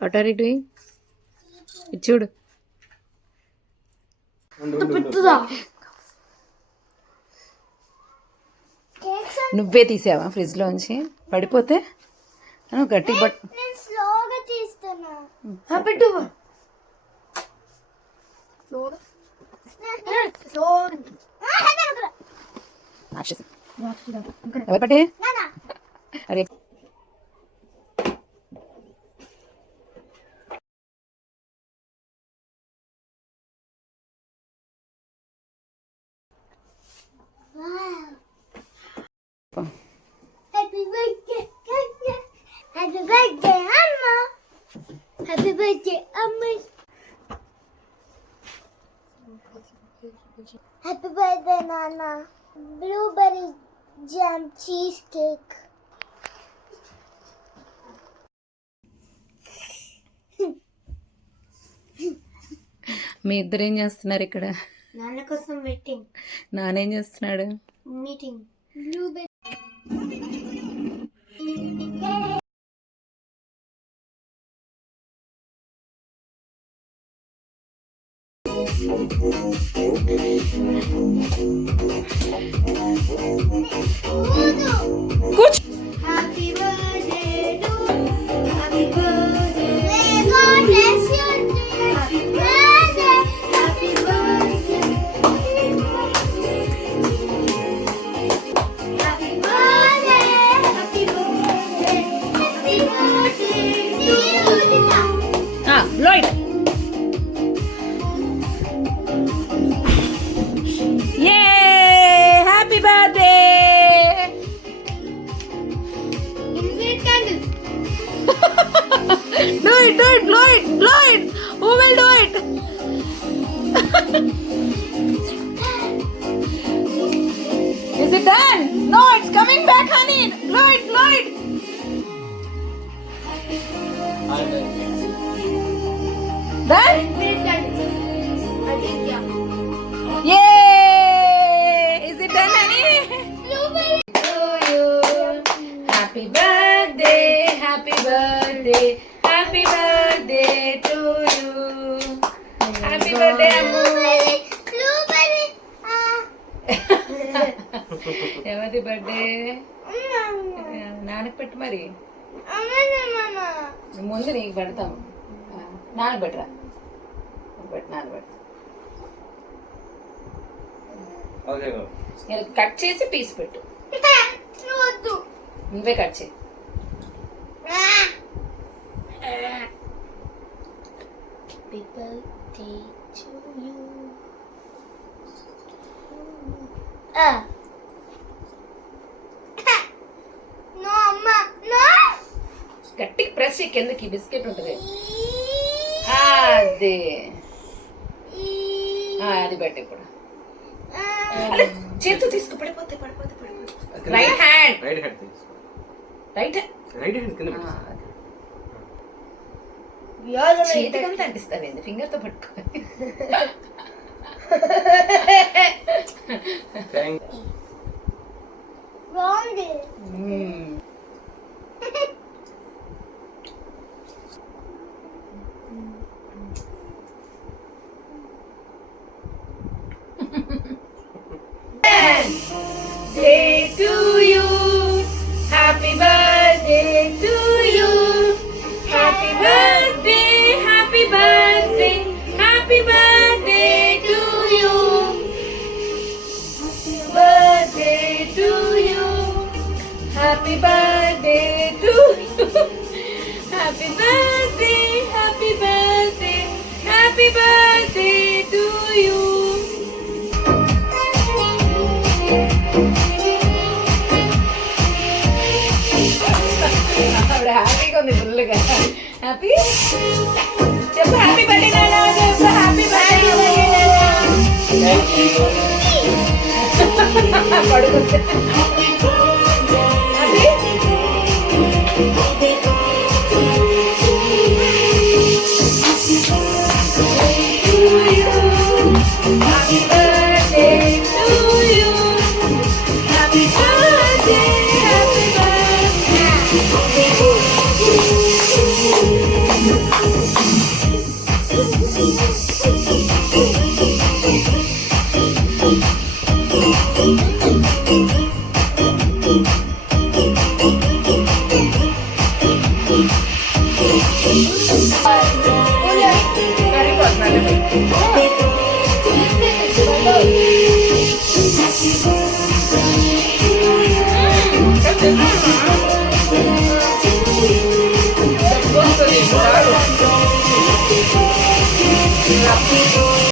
What are you doing? చూడు. నువ్వే తీసావా ఫ్రిడ్జ్లోంచి? పడిపోతే గట్టి ఎవరు పట్టే? అరే Happy birthday, happy birthday, Amma. Happy birthday, Amma. Happy birthday, Nana. Blueberry jam cheesecake. మీ ఇద్దరు ఏం చేస్తున్నారు ఇక్కడ? నాన్న కోసం వెయిటింగ్. నానేం చేస్తున్నాడు? మీటింగ్. బ్లూబెర్రీ कुछ Happy birthday to Happy birthday. May God bless you. Happy birthday. Happy birthday. Happy birthday. Happy birthday. Happy birthday to you. Lloyd. Yay! Happy birthday! Infinite candles. Do it, Lloyd, Lloyd. Who will do it? Is it done? No, it's coming back, honey. Lloyd. Done? Infinite candles. I think yeah. Yay! Is it done, honey? Blueberry. To you. Happy birthday, happy birthday, happy birthday to you. Happy birthday, Ammu. Blueberry. ఎవరి బర్త్డే? నాన్నకి పెట్టు మరి. Mama. ముందు నీకు పెడతాం. నాన్నకు పెట్టరా. నాన్న పెట్టు. కట్ చేసి పీస్ పెట్టు. వద్దు. నువ్వే కట్ చేయి. Happy birthday to you. No, Amma. No. గట్టిగా ప్రెస్ చేయి, కిందకి బిస్కెట్ ఉంటుంది. అది అది పెట్టు ఇప్పుడు. చేతు తీసుకు. పడిపోతే రైట్ హ్యాండ్ కింద చేతికంతా అంటిస్తావేంది? ఫింగర్ తో పట్టుకో. బాగుంది. Day to you, happy birthday to you, happy birthday, happy birthday, happy birthday to you, birthday to you, happy birthday to you, happy birthday, happy birthday, happy birthday to you. హ్యాపీగా ఉంది ఫుల్గా. హ్యాపీ చెప్పు. హ్యాపీ బర్త్డే నాన్న చెప్పు. Happy birthday పడుకుంటే happy birthday. సరిపోతుందండి.